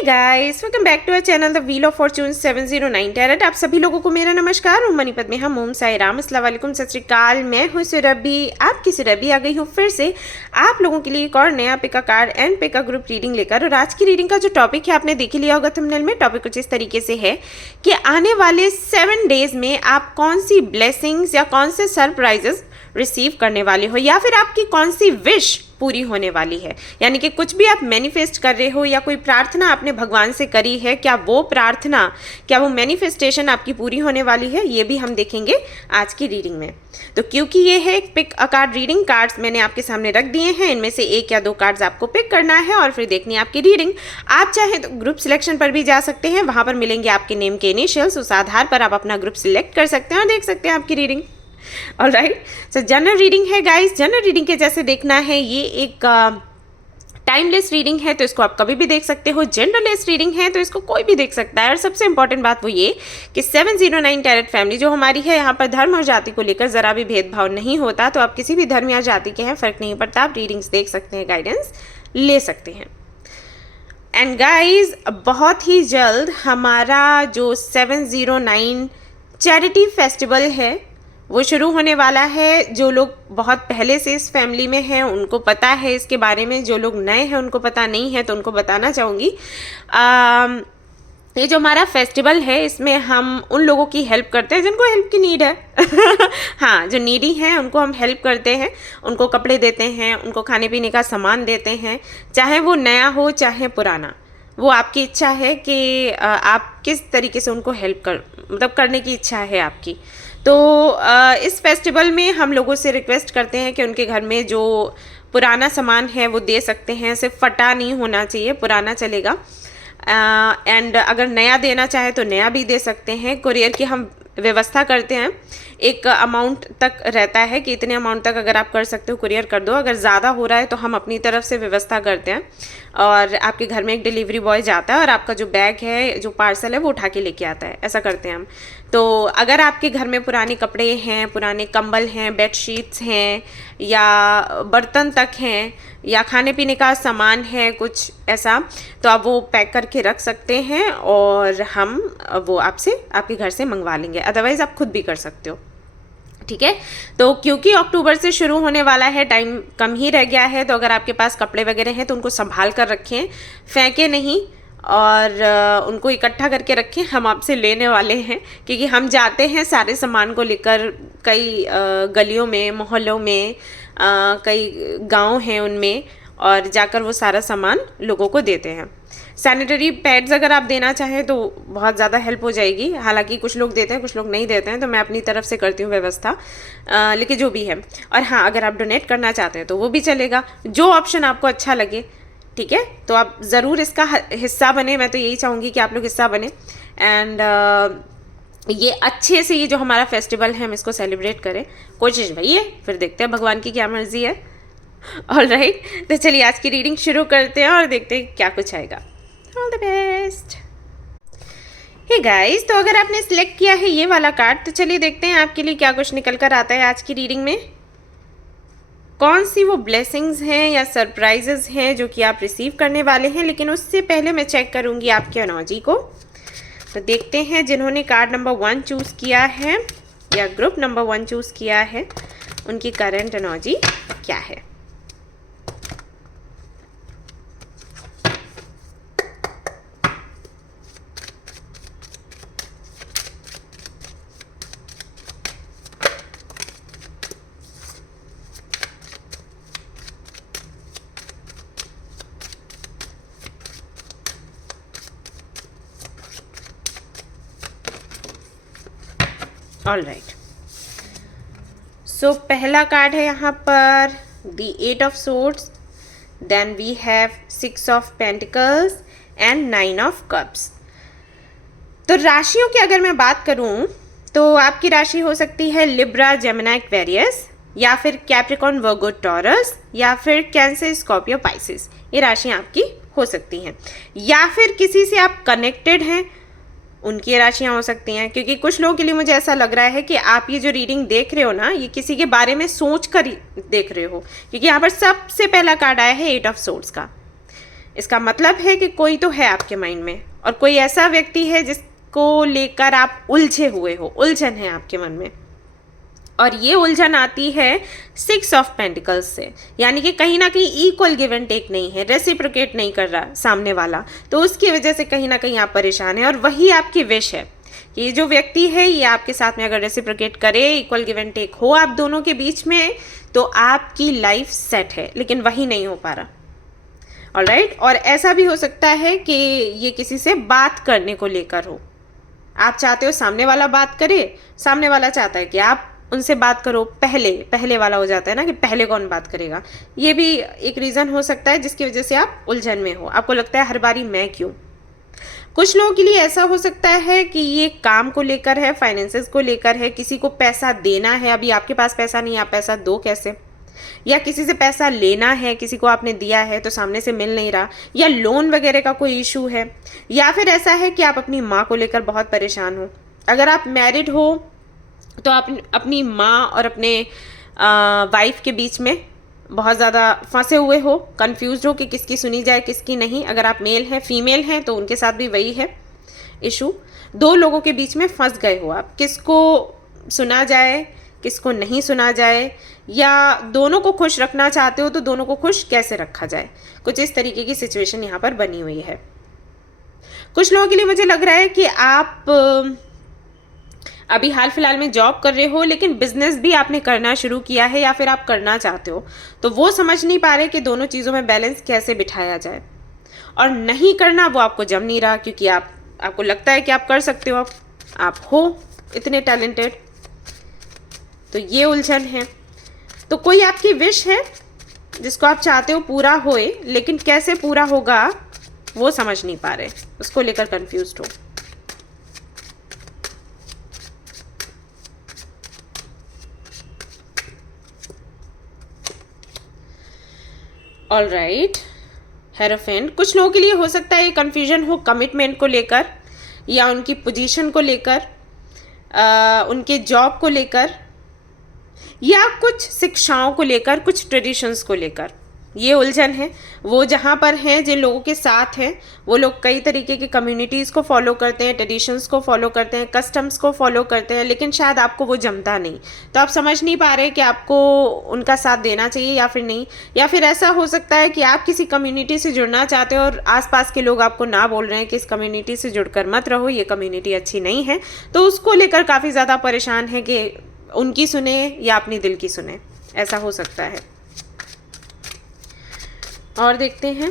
Hey guys, welcome back to our channel the wheel of fortune 709 tarot. आप सभी लोगों को मेरा नमस्कार। ओम मणिपत में हम ओम साई राम, अस्सलाम वालेकुम, सत श्री अकाल। मैं हूँ सुरभि, आपकी सुरभि आ गई हूँ फिर से आप लोगों के लिए एक और नया pica card and pica group reading लेकर। और आज की रीडिंग का जो टॉपिक है आपने देख लिया होगा थंबनेल में। टॉपिक कुछ इस तरीके से है कि आने वाले 7 डेज में आप कौन सी ब्लेसिंग्स या कौन से सरप्राइजेस रिसीव करने वाले हो, या फिर आपकी कौन सी विश पूरी होने वाली है। यानी कि कुछ भी आप मैनिफेस्ट कर रहे हो या कोई प्रार्थना आपने भगवान से करी है, क्या वो प्रार्थना, क्या वो मैनिफेस्टेशन आपकी पूरी होने वाली है, ये भी हम देखेंगे आज की रीडिंग में। तो क्योंकि ये है एक pick a card reading, cards मैंने आपके सामने रख दिए हैं, इनमें से 1 या 2 कार्ड्स आपको पिक करना है और फिर देखनी है आपकी रीडिंग। आप चाहें तो ग्रुप सिलेक्शन पर भी जा सकते हैं, वहां पर मिलेंगे आपके नेम के इनिशियल्स, उस आधार पर आप अपना ग्रुप सिलेक्ट कर सकते हैं और देख सकते हैं आपकी रीडिंग। ऑलराइट, सो जनरल रीडिंग है गाइस। जनरल रीडिंग के जैसे देखना है, ये एक टाइमलेस रीडिंग है तो इसको आप कभी भी देख सकते हो। जनरलेस रीडिंग है तो इसको कोई भी देख सकता है। और सबसे इंपॉर्टेंट बात वो ये कि 709 टैरेट फैमिली जो हमारी है, यहाँ पर धर्म और जाति को लेकर ज़रा भी भेदभाव नहीं होता। तो आप किसी भी धर्म या जाति के हैं, फ़र्क नहीं पड़ता, आप रीडिंग्स देख सकते हैं, गाइडेंस ले सकते हैं। एंड गाइज, बहुत ही जल्द हमारा जो 709 चैरिटी फेस्टिवल है वो शुरू होने वाला है। जो लोग बहुत पहले से इस फैमिली में हैं उनको पता है इसके बारे में, जो लोग नए हैं उनको पता नहीं है तो उनको बताना चाहूँगी। ये जो हमारा फेस्टिवल है इसमें हम उन लोगों की हेल्प करते हैं जिनको हेल्प की नीड है हाँ, जो नीडी हैं उनको हम हेल्प करते हैं, उनको कपड़े देते हैं, उनको खाने पीने का सामान देते हैं, चाहे वो नया हो चाहे पुराना। वो आपकी इच्छा है कि आप किस तरीके से उनको हेल्प करने की इच्छा है आपकी। तो इस फेस्टिवल में हम लोगों से रिक्वेस्ट करते हैं कि उनके घर में जो पुराना सामान है वो दे सकते हैं, सिर्फ फटा नहीं होना चाहिए, पुराना चलेगा। एंड अगर नया देना चाहे तो नया भी दे सकते हैं। कुरियर की हम व्यवस्था करते हैं, एक अमाउंट तक रहता है कि इतने अमाउंट तक अगर आप कर सकते हो कुरियर कर दो। अगर ज़्यादा हो रहा है तो हम अपनी तरफ से व्यवस्था करते हैं और आपके घर में एक डिलीवरी बॉय जाता है और आपका जो बैग है, जो पार्सल है वो उठा के लेके आता है। ऐसा करते हैं हम। तो अगर आपके घर में पुराने कपड़े हैं, पुराने कंबल हैं, बेडशीट्स हैं या बर्तन तक हैं या खाने पीने का सामान है कुछ ऐसा, तो आप वो पैक करके रख सकते हैं और हम वो आपसे आपके घर से मंगवा लेंगे। अदरवाइज़ आप खुद भी कर सकते हो, ठीक है। तो क्योंकि अक्टूबर से शुरू होने वाला है, टाइम कम ही रह गया है, तो अगर आपके पास कपड़े वगैरह हैं तो उनको संभाल कर रखें, फेंके नहीं और उनको इकट्ठा करके रखें। हम आपसे लेने वाले हैं क्योंकि हम जाते हैं सारे सामान को लेकर कई गलियों में, मोहल्लों में, कई गांव हैं उनमें, और जाकर वो सारा सामान लोगों को देते हैं। सैनिटरी पैड्स अगर आप देना चाहें तो बहुत ज़्यादा हेल्प हो जाएगी। हालांकि कुछ लोग देते हैं, कुछ लोग नहीं देते हैं, तो मैं अपनी तरफ से करती हूँ व्यवस्था, लेकिन जो भी है। और हाँ, अगर आप डोनेट करना चाहते हैं तो वो भी चलेगा, जो ऑप्शन आपको अच्छा लगे, ठीक है। तो आप ज़रूर इसका हिस्सा बने, मैं तो यही चाहूँगी कि आप लोग हिस्सा बने। एंड ये अच्छे से ये जो हमारा फेस्टिवल है हम इसको सेलिब्रेट करें, कोशिश वही है, फिर देखते हैं भगवान की क्या मर्जी है। ऑलराइट, तो चलिए आज की रीडिंग शुरू करते हैं और देखते हैं क्या कुछ आएगा। All the best. Hey guys, तो अगर आपने सिलेक्ट किया है ये वाला कार्ड तो चलिए देखते हैं आपके लिए क्या कुछ निकल कर आता है आज की रीडिंग में। कौन सी वो ब्लेसिंग्स हैं या सरप्राइजेस हैं जो कि आप रिसीव करने वाले हैं। लेकिन उससे पहले मैं चेक करूंगी आपके एनर्जी को। तो देखते हैं जिन्होंने कार्ड नंबर 1 चूज़ किया है या ग्रुप नंबर 1 चूज़ किया है, उनकी करंट एनर्जी क्या है। ऑल राइट, सो पहला कार्ड है यहाँ पर the 8 of swords, then we have 6 of pentacles and 9 of cups. तो राशियों की अगर मैं बात करूँ तो आपकी राशि हो सकती है लिब्रा, जेमिनी, एक्वेरियस, या फिर कैप्रिकॉर्न, वर्गो, टॉरस, या फिर कैंसर, स्कॉर्पियो, पाइसिस। ये राशियाँ आपकी हो सकती हैं। या फिर किसी से आप कनेक्टेड हैं, उनकी राशियाँ हो सकती हैं। क्योंकि कुछ लोगों के लिए मुझे ऐसा लग रहा है कि आप ये जो रीडिंग देख रहे हो ना, ये किसी के बारे में सोच कर देख रहे हो, क्योंकि यहाँ पर सबसे पहला कार्ड आया है 8 ऑफ सोर्ड्स का। इसका मतलब है कि कोई तो है आपके माइंड में और कोई ऐसा व्यक्ति है जिसको लेकर आप उलझे हुए हो, उलझन है आपके मन में। और ये उलझन आती है 6 ऑफ पेंटिकल्स से, यानी कि कहीं ना कहीं इक्वल गिव एंड टेक नहीं है, रेसिप्रोकेट नहीं कर रहा सामने वाला, तो उसकी वजह से कहीं ना कहीं आप परेशान हैं। और वही आपकी विश है कि ये जो व्यक्ति है ये आपके साथ में अगर रेसिप्रोकेट करे, इक्वल गिव एंड टेक हो आप दोनों के बीच में, तो आपकी लाइफ सेट है, लेकिन वही नहीं हो पा रहा। ऑलराइट, और ऐसा भी हो सकता है कि ये किसी से बात करने को लेकर हो। आप चाहते हो सामने वाला बात करे, सामने वाला चाहता है कि आप उनसे बात करो। पहले वाला हो जाता है ना कि पहले कौन बात करेगा। ये भी एक रीज़न हो सकता है जिसकी वजह से आप उलझन में हो, आपको लगता है हर बारी मैं क्यों। कुछ लोगों के लिए ऐसा हो सकता है कि ये काम को लेकर है, फाइनेंसेस को लेकर है, किसी को पैसा देना है, अभी आपके पास पैसा नहीं, आप पैसा दो कैसे, या किसी से पैसा लेना है, किसी को आपने दिया है तो सामने से मिल नहीं रहा, या लोन वगैरह का कोई इशू है, या फिर ऐसा है कि आप अपनी माँ को लेकर बहुत परेशान हो। अगर आप मैरिड हो तो आप अपनी माँ और अपने वाइफ के बीच में बहुत ज़्यादा फंसे हुए हो, कंफ्यूज हो कि किसकी सुनी जाए किसकी नहीं। अगर आप मेल हैं, फीमेल हैं, तो उनके साथ भी वही है इशू। दो लोगों के बीच में फंस गए हो आप, किसको सुना जाए किसको नहीं सुना जाए, या दोनों को खुश रखना चाहते हो तो दोनों को खुश कैसे रखा जाए। कुछ इस तरीके की सिचुएशन यहाँ पर बनी हुई है। कुछ लोगों के लिए मुझे लग रहा है कि आप अभी हाल फिलहाल में जॉब कर रहे हो, लेकिन बिजनेस भी आपने करना शुरू किया है या फिर आप करना चाहते हो, तो वो समझ नहीं पा रहे कि दोनों चीज़ों में बैलेंस कैसे बिठाया जाए। और नहीं करना वो आपको जम नहीं रहा, क्योंकि आपको लगता है कि आप कर सकते हो, आप हो इतने टैलेंटेड, तो ये उलझन है। तो कोई आपकी विश है जिसको आप चाहते हो पूरा होए, लेकिन कैसे पूरा होगा वो समझ नहीं पा रहे, उसको लेकर कंफ्यूज्ड हो। ऑलराइट, हेरोफेंट, कुछ लोगों के लिए हो सकता है ये कन्फ्यूजन हो कमिटमेंट को लेकर, या उनकी पोजीशन को लेकर, उनके जॉब को लेकर, या कुछ शिक्षाओं को लेकर, कुछ ट्रेडिशंस को लेकर। ये उलझन है। वो जहाँ पर हैं, जिन लोगों के साथ हैं, वो लोग कई तरीके की कम्युनिटीज़ को फॉलो करते हैं, ट्रेडिशंस को फॉलो करते हैं, कस्टम्स को फॉलो करते हैं, लेकिन शायद आपको वो जमता नहीं, तो आप समझ नहीं पा रहे कि आपको उनका साथ देना चाहिए या फिर नहीं। या फिर ऐसा हो सकता है कि आप किसी कम्युनिटी से जुड़ना चाहते हो और आसपास के लोग आपको ना बोल रहे हैं कि इस कम्युनिटी से जुड़कर मत रहो, ये कम्युनिटी अच्छी नहीं है, तो उसको लेकर काफ़ी ज़्यादा परेशान है कि उनकी सुने या अपनी दिल की सुने। ऐसा हो सकता है। और देखते हैं।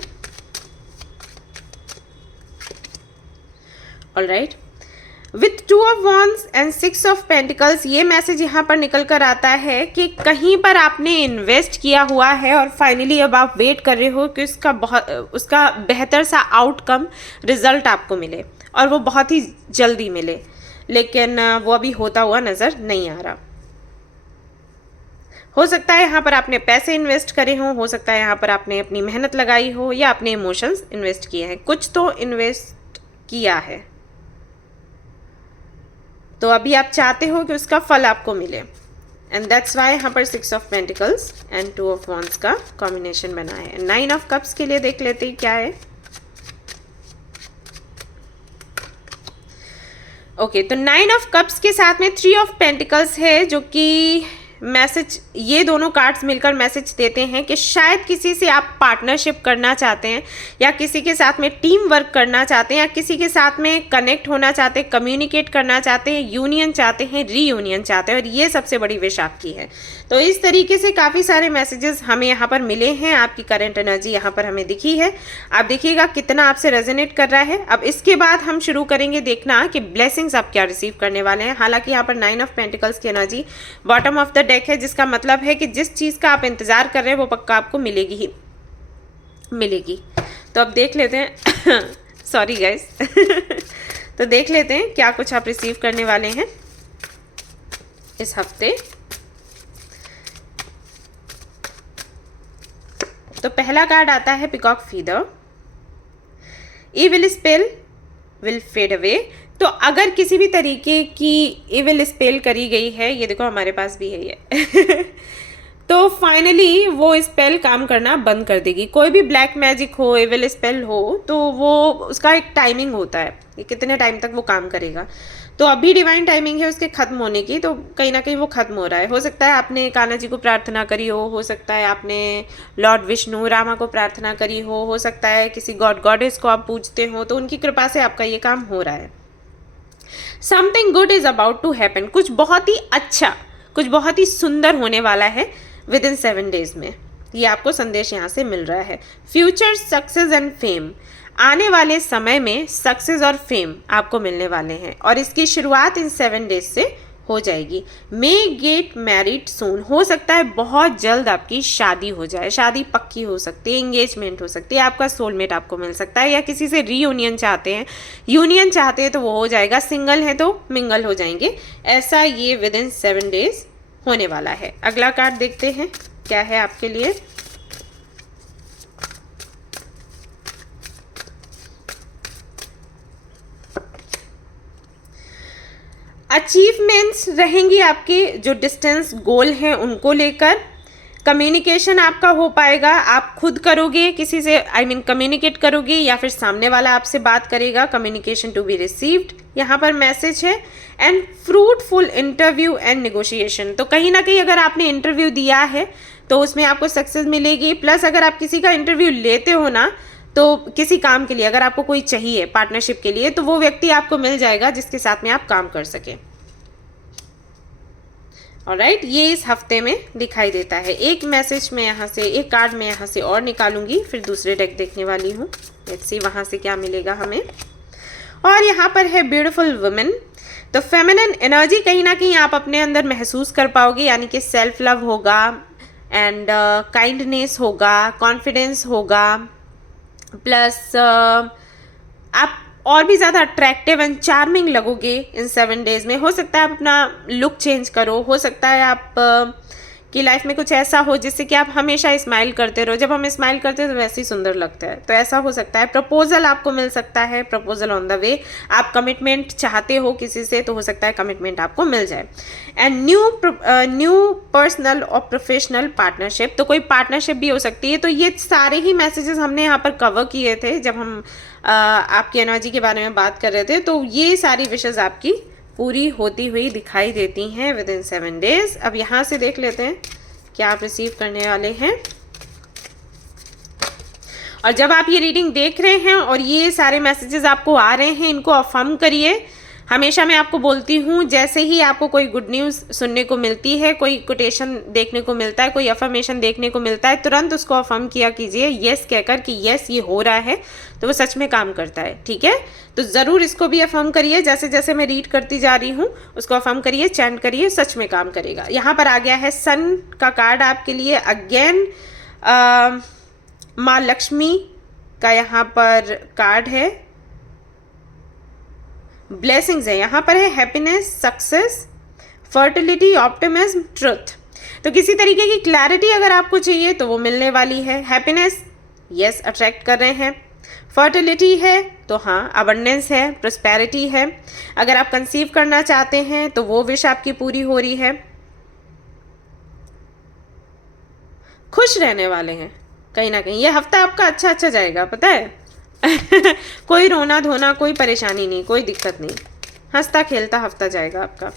Alright, with 2 of wands and 6 of pentacles, ये मैसेज यहाँ पर निकल कर आता है कि कहीं पर आपने इन्वेस्ट किया हुआ है और फाइनली अब आप वेट कर रहे हो कि उसका बेहतर सा आउटकम रिजल्ट आपको मिले, और वो बहुत ही जल्दी मिले, लेकिन वो अभी होता हुआ नज़र नहीं आ रहा। हो सकता है यहाँ पर आपने पैसे इन्वेस्ट करे हों, हो सकता है यहाँ पर आपने अपनी मेहनत लगाई हो, या अपने इमोशंस इन्वेस्ट किए हैं, कुछ तो इन्वेस्ट किया है, तो अभी आप चाहते हो कि उसका फल आपको मिले, एंड दैट्स वाई यहाँ पर 6 of pentacles and 2 of wands का कॉम्बिनेशन बना है। 9 ऑफ कप्स के लिए देख लेते हैं क्या है। ओके, तो 9 ऑफ कप्स के साथ में 3 ऑफ पेंटिकल्स है, जो कि मैसेज, ये दोनों कार्ड्स मिलकर मैसेज देते हैं कि शायद किसी से आप पार्टनरशिप करना चाहते हैं, या किसी के साथ में टीम वर्क करना चाहते हैं, या किसी के साथ में कनेक्ट होना चाहते हैं, कम्युनिकेट करना चाहते हैं, यूनियन चाहते हैं, रीयूनियन चाहते हैं, और ये सबसे बड़ी विश आपकी है। तो इस तरीके से काफ़ी सारे मैसेजेस हमें यहाँ पर मिले हैं। आपकी करंट एनर्जी यहाँ पर हमें दिखी है। आप देखिएगा कितना आपसे रेजोनेट कर रहा है। अब इसके बाद हम शुरू करेंगे देखना कि ब्लेसिंग्स आप क्या रिसीव करने वाले हैं। हालांकि यहाँ पर 9 ऑफ पेंटिकल्स की energy bottom of the deck है, जिसका मतलब है कि जिस चीज़ का आप इंतज़ार कर रहे हैं वो पक्का आपको मिलेगी ही मिलेगी। तो अब देख लेते हैं सॉरी गाइस तो देख लेते हैं क्या कुछ आप रिसीव करने वाले हैं इस हफ्ते। तो पहला कार्ड आता है peacock feather. Evil spell will fade away. तो अगर किसी भी तरीके की इविल स्पेल करी गई है, ये देखो हमारे पास भी है ये तो फाइनली वो स्पेल काम करना बंद कर देगी। कोई भी ब्लैक मैजिक हो, एविल स्पेल हो, तो वो उसका एक टाइमिंग होता है कि कितने टाइम तक वो काम करेगा। तो अभी डिवाइन टाइमिंग है उसके ख़त्म होने की, तो कहीं ना कहीं वो ख़त्म हो रहा है। हो सकता है आपने कान्हा जी को प्रार्थना करी हो सकता है आपने लॉर्ड विष्णु रामा को प्रार्थना करी हो सकता है किसी गॉड गॉडेस को आप पूजते हो, तो उनकी कृपा से आपका ये काम हो रहा है। Something good is about to happen, कुछ बहुत ही अच्छा, कुछ बहुत ही सुंदर होने वाला है विद इन 7 days में। ये आपको संदेश यहाँ से मिल रहा है। फ्यूचर सक्सेस एंड फेम, आने वाले समय में सक्सेस और फेम आपको मिलने वाले हैं और इसकी शुरुआत इन 7 days से हो जाएगी। मे गेट मैरिड सून, हो सकता है बहुत जल्द आपकी शादी हो जाए, शादी पक्की हो सकती है, एंगेजमेंट हो सकती है, आपका सोलमेट आपको मिल सकता है, या किसी से रीयूनियन चाहते हैं, यूनियन चाहते हैं तो वो हो जाएगा, सिंगल है तो मिंगल हो जाएंगे। ऐसा ये विद इन 7 days होने वाला है। अगला कार्ड देखते हैं क्या है आपके लिए। अचीवमेंट्स रहेंगी आपके, जो डिस्टेंस गोल हैं उनको लेकर। कम्युनिकेशन आपका हो पाएगा, आप खुद करोगे किसी से, कम्युनिकेट करोगे या फिर सामने वाला आपसे बात करेगा। कम्युनिकेशन टू बी रिसीव्ड यहाँ पर मैसेज है। And fruitful interview and negotiation, तो कहीं ना कहीं अगर आपने इंटरव्यू दिया है तो उसमें आपको सक्सेस मिलेगी। प्लस अगर आप किसी का इंटरव्यू लेते हो ना, तो किसी काम के लिए अगर आपको कोई चाहिए पार्टनरशिप के लिए, तो वो व्यक्ति आपको मिल जाएगा जिसके साथ में आप काम कर सकें। ऑलराइट, ये इस हफ्ते में दिखाई देता है। एक मैसेज में यहाँ से, एक कार्ड में यहाँ से और निकालूंगी, फिर दूसरे डेक देखने वाली हूँ। लेट्स सी वहाँ से क्या मिलेगा हमें। और यहाँ पर है ब्यूटीफुल वुमेन, तो फेमिनिन एनर्जी कहीं ना कहीं आप अपने अंदर महसूस कर पाओगे, यानी कि सेल्फ लव होगा एंड काइंडनेस होगा, कॉन्फिडेंस होगा, प्लस आप और भी ज़्यादा अट्रैक्टिव एंड चार्मिंग लगोगे इन 7 days में। हो सकता है आप अपना लुक चेंज करो, हो सकता है आप की लाइफ में कुछ ऐसा हो जिससे कि आप हमेशा स्माइल करते रहो। जब हम स्माइल करते हैं तो वैसे ही सुंदर लगता है, तो ऐसा हो सकता है। प्रपोजल आपको मिल सकता है, प्रपोजल ऑन द वे। आप कमिटमेंट चाहते हो किसी से, तो हो सकता है कमिटमेंट आपको मिल जाए। एंड न्यू पर्सनल और प्रोफेशनल पार्टनरशिप, तो कोई पार्टनरशिप भी हो सकती है। तो ये सारे ही मैसेजेस हमने यहाँ पर कवर किए थे जब हम आपकी एनर्जी के बारे में बात कर रहे थे। तो ये सारी विशेज़ आपकी पूरी होती हुई दिखाई देती हैं विद इन 7 days। अब यहाँ से देख लेते हैं क्या आप रिसीव करने वाले हैं। और जब आप ये रीडिंग देख रहे हैं और ये सारे मैसेजेस आपको आ रहे हैं, इनको अफर्म करिए। हमेशा मैं आपको बोलती हूँ, जैसे ही आपको कोई गुड न्यूज़ सुनने को मिलती है, कोई कोटेशन देखने को मिलता है, कोई अफर्मेशन देखने को मिलता है, तुरंत उसको अफर्म किया कीजिए यस कहकर कि यस ये हो रहा है, तो वो सच में काम करता है। ठीक है, तो ज़रूर इसको भी अफर्म करिए। जैसे जैसे मैं रीड करती जा रही हूँ उसको अफर्म करिए, चैंट करिए, सच में काम करेगा। यहाँ पर आ गया है सन का कार्ड आपके लिए। अगेन माँ लक्ष्मी का यहाँ पर कार्ड है। ब्लेसिंग्स है यहाँ पर, है happiness, success, fertility, optimism, truth. तो किसी तरीके की क्लैरिटी अगर आपको चाहिए तो वो मिलने वाली है। हैप्पीनेस, यस अट्रैक्ट कर रहे हैं। फर्टिलिटी है तो हाँ अबंडेंस है, प्रोस्पेरिटी है। अगर आप कंसीव करना चाहते हैं तो वो विश आपकी पूरी हो रही है। खुश रहने वाले हैं कहीं ना कहीं। ये हफ्ता आपका अच्छा जाएगा, पता है। कोई रोना धोना, कोई परेशानी नहीं, कोई दिक्कत नहीं, हंसता खेलता हफ्ता जाएगा आपका।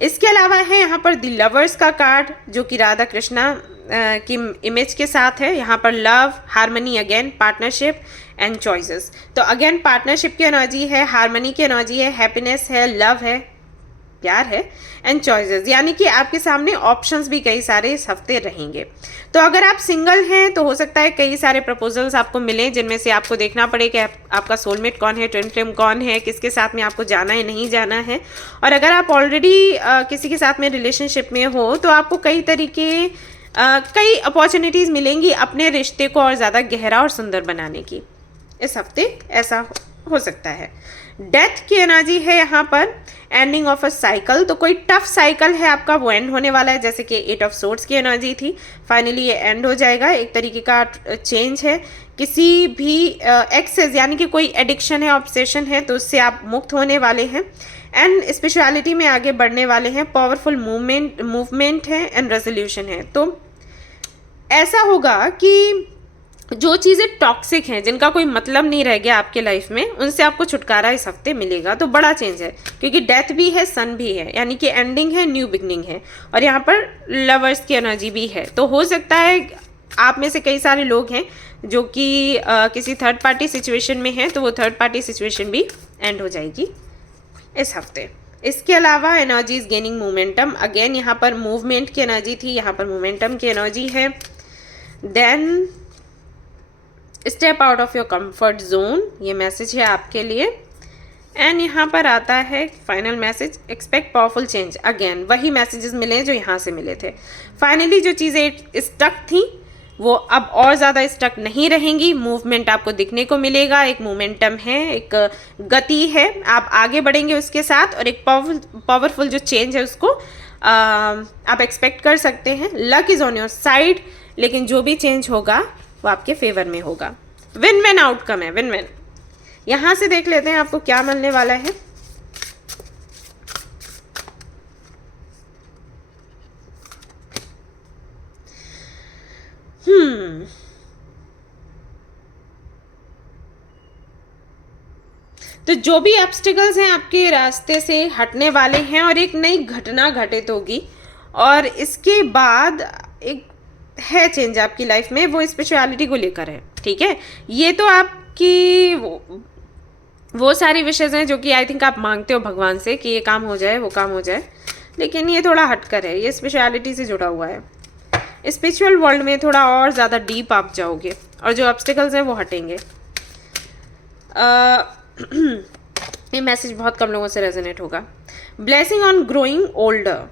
इसके अलावा है यहाँ पर द लवर्स का कार्ड, जो कि राधा कृष्णा की इमेज के साथ है। यहाँ पर love, harmony, again partnership and choices. तो अगेन पार्टनरशिप की एनर्जी है, हार्मनी की एनर्जी है, हैप्पीनेस है, लव है, प्यार है एंड चॉइसेस, यानी कि आपके सामने ऑप्शंस भी कई सारे इस हफ्ते रहेंगे। तो अगर आप सिंगल हैं तो हो सकता है कई सारे प्रपोजल्स आपको मिलें, जिनमें से आपको देखना पड़े कि आपका सोलमेट कौन है, ट्विन फ्लेम कौन है, किसके साथ में आपको जाना है नहीं जाना है। और अगर आप ऑलरेडी किसी के साथ में रिलेशनशिप में हो तो आपको कई अपॉर्चुनिटीज़ मिलेंगी अपने रिश्ते को और ज़्यादा गहरा और सुंदर बनाने की। इस हफ्ते ऐसा हो सकता है। डेथ की एनर्जी है यहाँ पर, एंडिंग ऑफ अ साइकिल। तो कोई टफ साइकिल है आपका, वो एंड होने वाला है। जैसे कि 8 ऑफ सोर्ड्स की एनर्जी थी, फाइनली ये एंड हो जाएगा। एक तरीके का चेंज है। किसी भी एक्सेस यानी कि कोई एडिक्शन है, ऑब्सेशन है, तो उससे आप मुक्त होने वाले हैं। एंड स्पिरिचुअलिटी में आगे बढ़ने वाले हैं, पावरफुल मूवमेंट है एंड रेजोल्यूशन है। तो ऐसा होगा कि जो चीज़ें टॉक्सिक हैं, जिनका कोई मतलब नहीं रह गया आपके लाइफ में, उनसे आपको छुटकारा इस हफ्ते मिलेगा। तो बड़ा चेंज है, क्योंकि डेथ भी है, सन भी है, यानी कि एंडिंग है, न्यू बिगनिंग है, और यहाँ पर लवर्स की एनर्जी भी है। तो हो सकता है आप में से कई सारे लोग हैं जो कि किसी थर्ड पार्टी सिचुएशन में हैं, तो वो थर्ड पार्टी सिचुएशन भी एंड हो जाएगी इस हफ्ते। इसके अलावा energy is gaining momentum. Again यहाँ पर मूवमेंट की एनर्जी थी, यहाँ पर मोमेंटम की एनर्जी है। Then step out of your comfort zone, ये मैसेज है आपके लिए। एंड यहाँ पर आता है final message, expect powerful change. Again वही मैसेजेस मिले जो यहाँ से मिले थे। फाइनली जो चीज़ें स्टक थी वो अब और ज़्यादा स्टक नहीं रहेंगी। मूवमेंट आपको दिखने को मिलेगा, एक मोमेंटम है, एक गति है, आप आगे बढ़ेंगे उसके साथ, और एक पावरफुल जो चेंज है उसको आप एक्सपेक्ट कर सकते हैं। Luck is on your side, लेकिन जो भी चेंज होगा वो आपके फेवर में होगा। विन विन आउटकम है, विन विन। यहां से देख लेते हैं आपको क्या मिलने वाला है। तो जो भी ऑब्स्टिकल्स हैं आपके रास्ते से हटने वाले हैं, और एक नई घटना घटित होगी, और इसके बाद एक है चेंज आपकी लाइफ में, वो स्पिरिचुअलिटी को लेकर है। ठीक है, ये तो आपकी वो सारी विशेष हैं जो कि आई थिंक आप मांगते हो भगवान से कि ये काम हो जाए, वो काम हो जाए, लेकिन ये थोड़ा हटकर है, ये स्पिरिचुअलिटी से जुड़ा हुआ है। स्पिरिचुअल वर्ल्ड में थोड़ा और ज़्यादा डीप आप जाओगे, और जो ऑब्स्टिकल्स हैं वो हटेंगे। ये मैसेज बहुत कम लोगों से रेजोनेट होगा। ब्लेसिंग ऑन ग्रोइंग ओल्डर,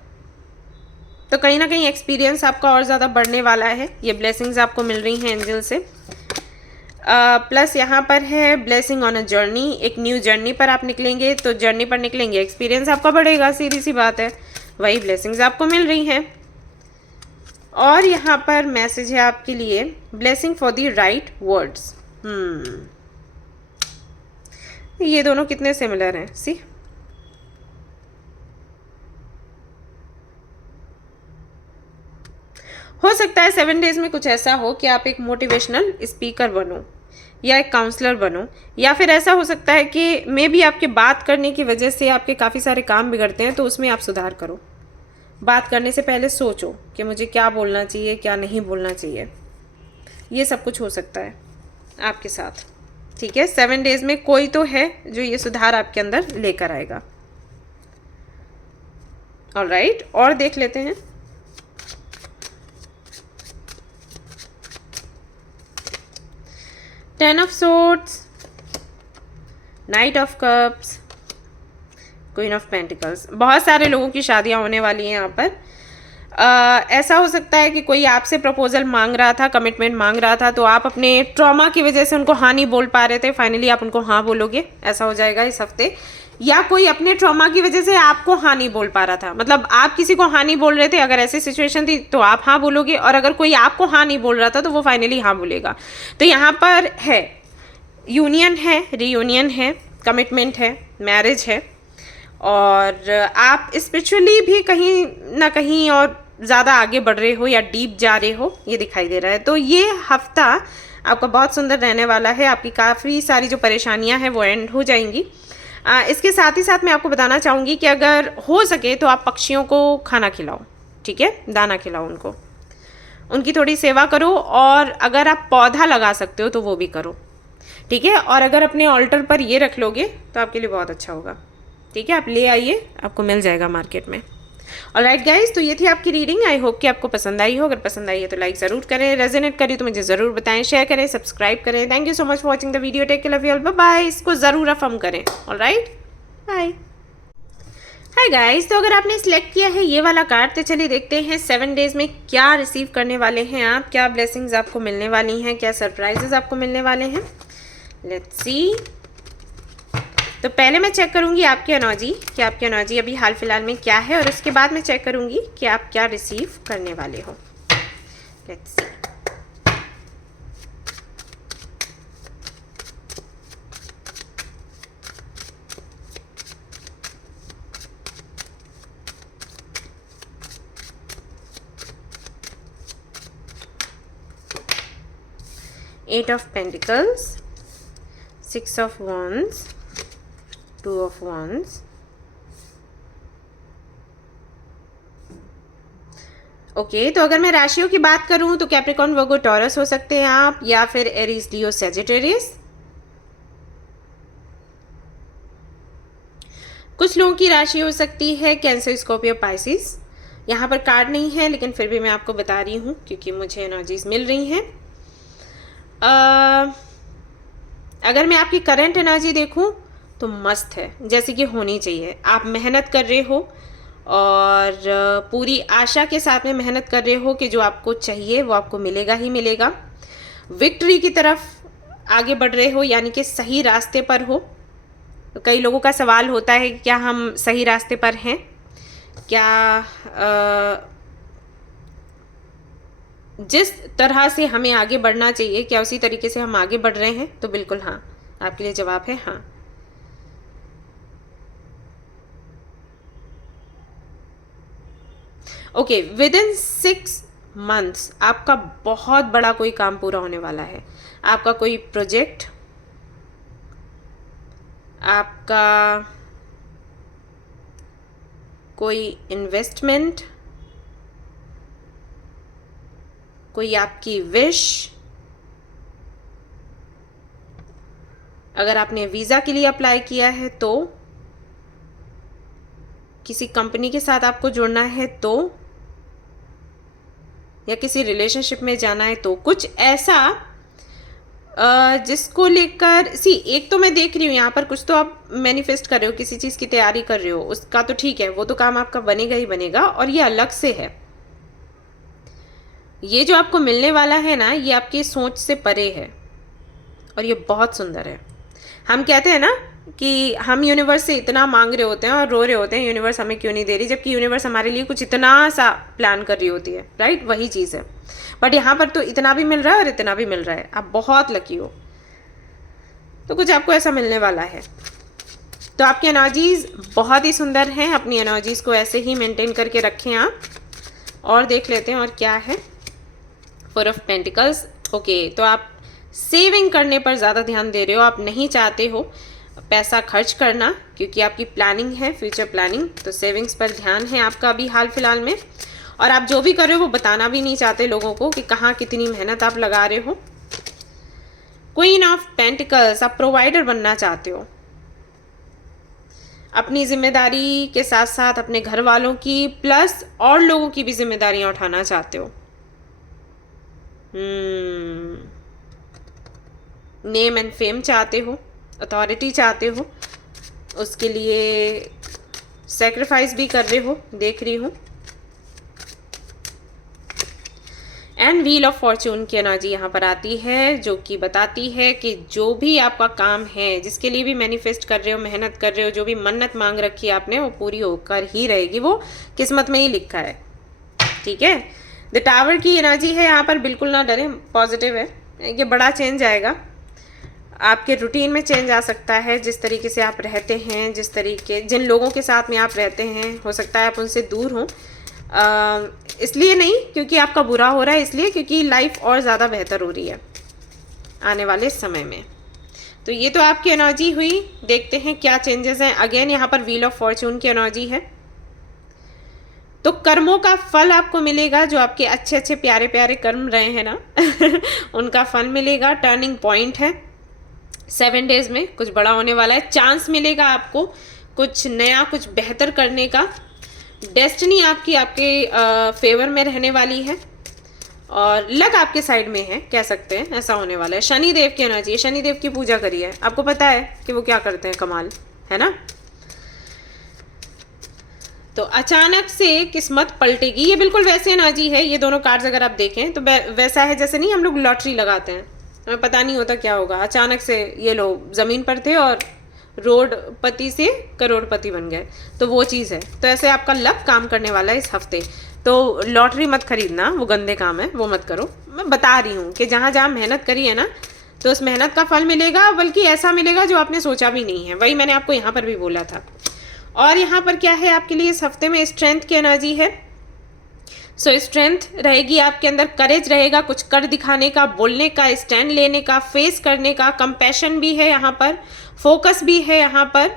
तो कहीं ना कहीं एक्सपीरियंस आपका और ज़्यादा बढ़ने वाला है। ये ब्लेसिंग्स आपको मिल रही हैं एंजल से। प्लस यहाँ पर है ब्लेसिंग ऑन अ जर्नी, एक न्यू जर्नी पर आप निकलेंगे। तो जर्नी पर निकलेंगे, एक्सपीरियंस आपका बढ़ेगा, सीधी सी बात है। वही ब्लेसिंग्स आपको मिल रही हैं। और यहाँ पर मैसेज है आपके लिए, blessing for the right words. ये दोनों कितने सिमिलर हैं, सी। हो सकता है 7 डेज में कुछ ऐसा हो कि आप एक मोटिवेशनल स्पीकर बनो, या एक काउंसलर बनो, या फिर ऐसा हो सकता है कि मे बी आपके बात करने की वजह से आपके काफ़ी सारे काम बिगड़ते हैं, तो उसमें आप सुधार करो। बात करने से पहले सोचो कि मुझे क्या बोलना चाहिए, क्या नहीं बोलना चाहिए। ये सब कुछ हो सकता है आपके साथ। ठीक है, 7 डेज में कोई तो है जो ये सुधार आपके अंदर लेकर आएगा। ऑलराइट, और देख लेते हैं। Ten of swords, night of cups, queen of pentacles. बहुत सारे लोगों की शादियां होने वाली हैं यहाँ पर। ऐसा हो सकता है कि कोई आपसे प्रपोजल मांग रहा था, कमिटमेंट मांग रहा था, तो आप अपने ट्रॉमा की वजह से उनको हाँ नहीं बोल पा रहे थे, फाइनली आप उनको हाँ बोलोगे, ऐसा हो जाएगा इस हफ्ते। या कोई अपने ट्रॉमा की वजह से आपको हाँ नहीं बोल पा रहा था, मतलब आप किसी को हाँ नहीं बोल रहे थे, अगर ऐसी सिचुएशन थी तो आप हाँ बोलोगे, और अगर कोई आपको हाँ नहीं बोल रहा था तो वो फाइनली हाँ बोलेगा। तो यहाँ पर है यूनियन है, रीयूनियन है, कमिटमेंट है, मैरिज है, और आप स्पिरिचुअली भी कहीं ना कहीं और ज़्यादा आगे बढ़ रहे हो या डीप जा रहे हो, ये दिखाई दे रहा है। तो ये हफ्ता आपका बहुत सुंदर रहने वाला है। आपकी काफ़ी सारी जो परेशानियां हैं वो एंड हो जाएंगी। इसके साथ ही साथ मैं आपको बताना चाहूँगी कि अगर हो सके तो आप पक्षियों को खाना खिलाओ, ठीक है, दाना खिलाओ उनको, उनकी थोड़ी सेवा करो, और अगर आप पौधा लगा सकते हो तो वो भी करो, ठीक है। और अगर अपने ऑल्टर पर ये रख लोगे तो आपके लिए बहुत अच्छा होगा, ठीक है। आप ले आइए, आपको मिल जाएगा मार्केट में। ऑलराइट गाइज, तो ये थी आपकी रीडिंग। आई होप कि आपको पसंद आई हो। अगर पसंद आई है तो लाइक ज़रूर करें, रेजोनेट करी तो मुझे ज़रूर बताएं, शेयर करें, सब्सक्राइब करें। Thank you so much for watching the video. Take care, love you all, bye bye. इसको ज़रूर अफर्म करें। Alright, bye. हाय गाइज, तो अगर आपने सिलेक्ट किया है ये वाला कार्ड, तो चलिए देखते हैं 7 डेज में क्या रिसीव करने वाले हैं आप, क्या ब्लेसिंग्स आपको मिलने वाली हैं, क्या सरप्राइजेस आपको मिलने वाले हैं। Let's see. तो पहले मैं चेक करूंगी आपकी एनर्जी, कि आपकी एनर्जी अभी हाल फिलहाल में क्या है, और उसके बाद मैं चेक करूंगी कि आप क्या रिसीव करने वाले हो। Let's see. 8 of Pentacles, 6 of Wands, 2 of Wands. Okay, तो अगर मैं राशियों की बात करूं तो कैप्रिकॉर्न, वर्गो, टॉरस हो सकते हैं आप, या फिर एरीज, लियो, सैजिटेरियस। कुछ लोगों की राशि हो सकती है कैंसर, स्कॉर्पियो, पाइसिस। यहाँ पर कार्ड नहीं है लेकिन फिर भी मैं आपको बता रही हूँ क्योंकि मुझे एनर्जीज मिल रही हैं। अगर मैं आपकी करंट एनर्जी देखूं तो मस्त है, जैसे कि होनी चाहिए। आप मेहनत कर रहे हो और पूरी आशा के साथ में मेहनत कर रहे हो कि जो आपको चाहिए वो आपको मिलेगा ही मिलेगा। विक्ट्री की तरफ आगे बढ़ रहे हो, यानी कि सही रास्ते पर हो। कई लोगों का सवाल होता है कि क्या हम सही रास्ते पर हैं, क्या जिस तरह से हमें आगे बढ़ना चाहिए क्या उसी तरीके से हम आगे बढ़ रहे हैं? तो बिल्कुल हाँ, आपके लिए जवाब है हाँ। ओके, विद इन 6 मंथ्स आपका बहुत बड़ा कोई काम पूरा होने वाला है। आपका कोई प्रोजेक्ट, आपका कोई इन्वेस्टमेंट, कोई आपकी विश। अगर आपने वीज़ा के लिए अप्लाई किया है तो, किसी कंपनी के साथ आपको जुड़ना है तो, या किसी रिलेशनशिप में जाना है तो, कुछ ऐसा जिसको लेकर एक तो मैं देख रही हूँ यहाँ पर कुछ तो आप मैनिफेस्ट कर रहे हो, किसी चीज़ की तैयारी कर रहे हो, उसका तो ठीक है, वो तो काम आपका बनेगा ही बनेगा। और ये अलग से है, ये जो आपको मिलने वाला है ना, ये आपकी सोच से परे है और ये बहुत सुंदर है। हम कहते हैं ना कि हम यूनिवर्स से इतना मांग रहे होते हैं और रो रहे होते हैं यूनिवर्स हमें क्यों नहीं दे रही, जबकि यूनिवर्स हमारे लिए कुछ इतना सा प्लान कर रही होती है, राइट? वही चीज़ है। बट यहाँ पर तो इतना भी मिल रहा है और इतना भी मिल रहा है, आप बहुत लकी हो। तो कुछ आपको ऐसा मिलने वाला है। तो आपकी एनर्जीज बहुत ही सुंदर हैं, अपनी एनर्जीज को ऐसे ही मेंटेन करके रखें आप। और देख लेते हैं और क्या है। 4 ऑफ पेंटिकल्स। ओके, तो आप सेविंग करने पर ज़्यादा ध्यान दे रहे हो, आप नहीं चाहते हो पैसा खर्च करना क्योंकि आपकी प्लानिंग है, फ्यूचर प्लानिंग। तो सेविंग्स पर ध्यान है आपका अभी हाल फिलहाल में। और आप जो भी कर रहे हो वो बताना भी नहीं चाहते लोगों को कि कहाँ कितनी मेहनत आप लगा रहे हो। क्वीन ऑफ पेंटिकल्स, आप प्रोवाइडर बनना चाहते हो, अपनी जिम्मेदारी के साथ साथ अपने घर वालों की प्लस और लोगों की भी जिम्मेदारियां उठाना चाहते हो। नेम एंड फेम चाहते हो, अथॉरिटी चाहते हो, उसके लिए सेक्रीफाइस भी कर रहे हो, देख रही हूँ। एंड व्हील ऑफ फॉर्चून की एनर्जी यहाँ पर आती है जो कि बताती है कि जो भी आपका काम है, जिसके लिए भी मैनिफेस्ट कर रहे हो, मेहनत कर रहे हो, जो भी मन्नत मांग रखी है आपने, वो पूरी होकर ही रहेगी, वो किस्मत में ही लिखा है। ठीक है। द टावर की एनर्जी है यहाँ पर, बिल्कुल ना डरें, पॉजिटिव है। ये बड़ा चेंज आएगा, आपके रूटीन में चेंज आ सकता है। जिस तरीके से आप रहते हैं, जिन लोगों के साथ में आप रहते हैं, हो सकता है आप उनसे दूर हों। इसलिए नहीं क्योंकि आपका बुरा हो रहा है, इसलिए क्योंकि लाइफ और ज़्यादा बेहतर हो रही है आने वाले समय में। तो ये तो आपकी एनर्जी हुई। देखते हैं क्या चेंजेस हैं। अगेन यहाँ पर व्हील ऑफ फॉर्चून की एनर्जी है। तो कर्मों का फल आपको मिलेगा, जो आपके अच्छे अच्छे प्यारे प्यारे कर्म रहे हैं ना उनका फल मिलेगा। टर्निंग पॉइंट है, 7 डेज में कुछ बड़ा होने वाला है। चांस मिलेगा आपको कुछ नया, कुछ बेहतर करने का। डेस्टिनी आपकी आपके फेवर में रहने वाली है और लक आपके साइड में है, कह सकते हैं ऐसा होने वाला है। शनि देव की एनर्जी है, शनि देव की पूजा करिए, आपको पता है कि वो क्या करते हैं, कमाल है ना। तो अचानक से किस्मत पलटेगी, ये बिल्कुल वैसे एनर्जी है। ये दोनों कार्ड्स अगर आप देखें तो वैसा है जैसे नहीं हम लोग लॉटरी लगाते हैं, हमें पता नहीं होता क्या होगा, अचानक से ये लोग ज़मीन पर थे और रोडपति से करोड़पति बन गए, तो वो चीज़ है। तो ऐसे आपका लक काम करने वाला है इस हफ्ते। तो लॉटरी मत खरीदना, वो गंदे काम है, वो मत करो। मैं बता रही हूँ कि जहाँ जहाँ मेहनत करी है ना, तो उस मेहनत का फल मिलेगा, बल्कि ऐसा मिलेगा जो आपने सोचा भी नहीं है। वही मैंने आपको यहाँ पर भी बोला था। और यहाँ पर क्या है आपके लिए इस हफ्ते में, स्ट्रेंथ की एनर्जी है। सो स्ट्रेंथ रहेगी आपके अंदर, करेज रहेगा कुछ कर दिखाने का, बोलने का, स्टैंड लेने का, फेस करने का, कंपैशन भी है यहाँ पर, फोकस भी है यहाँ पर,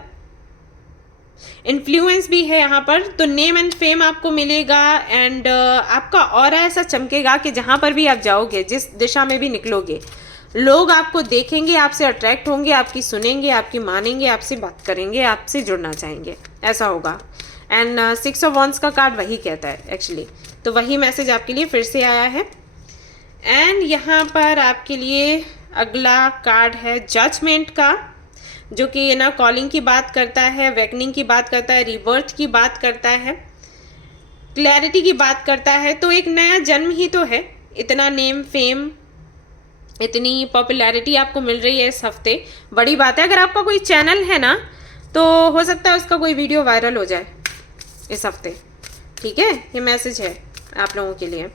इन्फ्लुएंस भी है यहाँ पर। तो नेम एंड फेम आपको मिलेगा एंड आपका ऑरा ऐसा चमकेगा कि जहाँ पर भी आप जाओगे, जिस दिशा में भी निकलोगे, लोग आपको देखेंगे, आपसे अट्रैक्ट होंगे, आपकी सुनेंगे, आपकी मानेंगे, आपसे बात करेंगे, आपसे जुड़ना चाहेंगे, ऐसा होगा। एंड 6 ऑफ वॉन्ड्स का कार्ड वही कहता है एक्चुअली, तो वही मैसेज आपके लिए फिर से आया है। एंड यहाँ पर आपके लिए अगला कार्ड है जजमेंट का, जो कि ना कॉलिंग की बात करता है, वेकनिंग की बात करता है, रिबर्थ की बात करता है, क्लैरिटी की बात करता है। तो एक नया जन्म ही तो है, इतना नेम फेम, इतनी पॉपुलैरिटी आपको मिल रही है इस हफ्ते, बड़ी बात है। अगर आपका कोई चैनल है ना, तो हो सकता है उसका कोई वीडियो वायरल हो जाए इस हफ्ते, ठीक है, ये मैसेज है आप लोगों के लिए।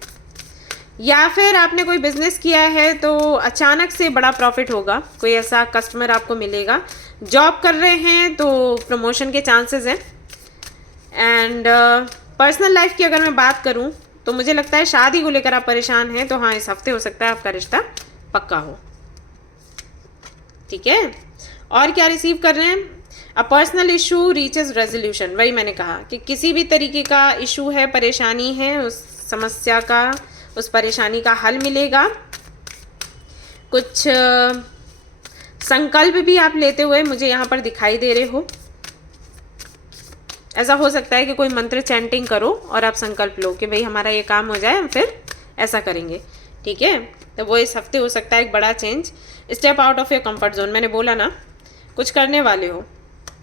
या फिर आपने कोई बिजनेस किया है तो अचानक से बड़ा प्रॉफिट होगा, कोई ऐसा कस्टमर आपको मिलेगा। जॉब कर रहे हैं तो प्रमोशन के चांसेस हैं। एंड पर्सनल लाइफ की अगर मैं बात करूं तो मुझे लगता है शादी को लेकर आप परेशान हैं, तो हाँ इस हफ्ते हो सकता है आपका रिश्ता पक्का हो, ठीक है। और क्या रिसीव कर रहे हैं, a personal issue reaches resolution. वही मैंने कहा कि किसी भी तरीके का इशू है, परेशानी है, उस समस्या का, उस परेशानी का हल मिलेगा। कुछ संकल्प भी आप लेते हुए मुझे यहाँ पर दिखाई दे रहे हो। ऐसा हो सकता है कि कोई मंत्र चैंटिंग करो और आप संकल्प लो कि भाई हमारा ये काम हो जाए, हम फिर ऐसा करेंगे, ठीक है। तो वो इस हफ्ते हो सकता है एक बड़ा change. Step out of your comfort zone, मैंने बोला ना कुछ करने वाले